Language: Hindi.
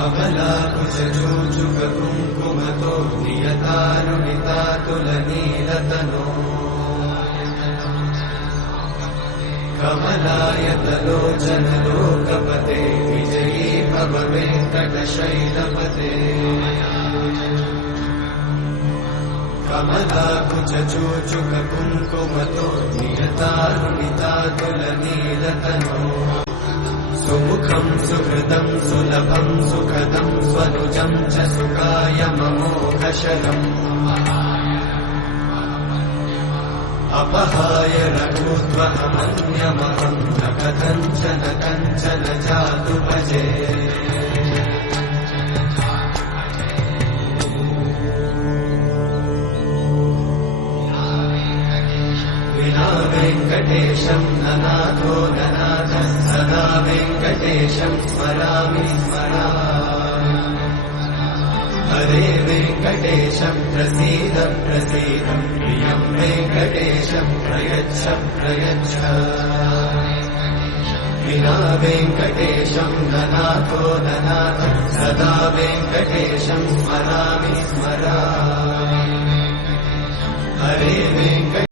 कमलाकुचूचुककुङ्कुमतो नियतारुणितातुलनीलतनो कमलायतलोचनलोकपते विजयी भव वेङ्कटशैलपते कमलाकुचूचुककुङ्कुमतो नियतारुणितातुलनीलतनो सुमुखं सुहृदं सुलभं सुखदं स्वनुजं च सुखायममोघशरम् अपहाय रघुत्वमन्यमहं न कथञ्चन कञ्चन जातु भजे विना वेङ्कटेशं ननाथो ननाथः सदा वेङ्कटेशं स्मरामि स्मरामि हरे वेङ्कटेशं प्रसीद प्रसीद प्रियं वेङ्कटेशं प्रयच्छ प्रयच्छ विना वेङ्कटेशं ननाथो ननाथः सदा वेङ्कटेशं स्मरामि स्मरामि हरे वेङ्कटेशं